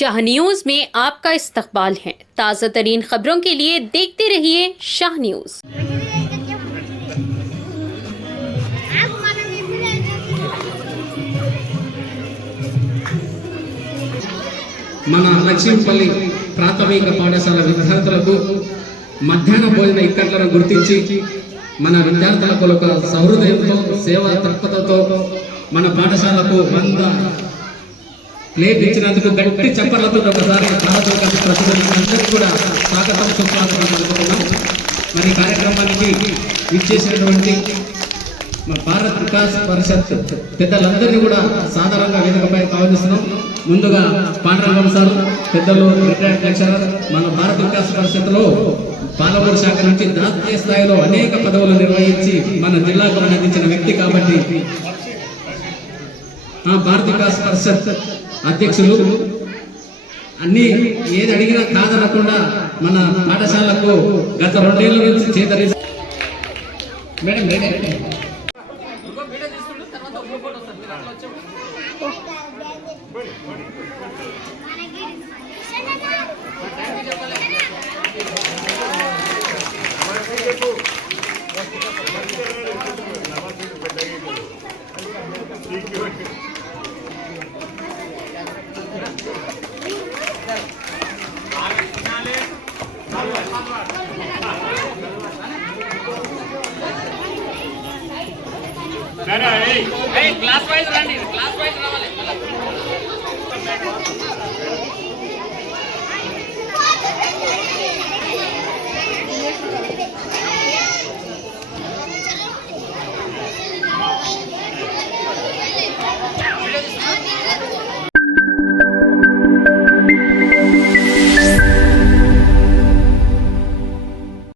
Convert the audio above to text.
Shah news में आपका इस्तकबाल है। ताज़ा तरीन खबरों के लिए देखते रहिए शाह न्यूज। మన లక్ష్మీపల్లి ప్రాథమిక పాఠశాల విద్యార్థులకు మధ్యాహ్న భోజన ఇక్కట్లను గుర్తించి మన విద్యార్థులకు ఒక సహృదయంతో సేవా తత్పరతతో మన పాఠశాలకు 100 ప్లేట్ ఇచ్చినందుకు గట్టి చప్పట్లతో ఒకసారి ప్రతినిధులందరికీ కూడా స్వాగతం సుస్వాగతం పలుకుతున్నాం. మరి కార్యక్రమానికి ఇచ్చేసినటువంటి భారత్ వికాస్ పరిషత్ పెద్దలందరినీ కూడా సాధారణంగా వేదికపై ఆహ్వానిస్తున్నాం. ముందుగా పాండ్రంగం సార్ పెద్దలు రిటైర్డ్ లెక్చరర్, మన భారత్ వికాస్ పరిషత్లో పాలమూరు శాఖ నుంచి జాతీయ స్థాయిలో అనేక పదవులు నిర్వహించి మన జిల్లాకు అందించిన వ్యక్తి కాబట్టి భారత్ వికాస్ పరిషత్ అధ్యక్షులు అన్ని ఏది అడిగినా కాదనకుండా మన పాఠశాలకు గత 2 ఏళ్ల నుంచి చేతరి మేడం క్లాస్ వైజ్ రండి, క్లాస్ వైజ్ రావాలి.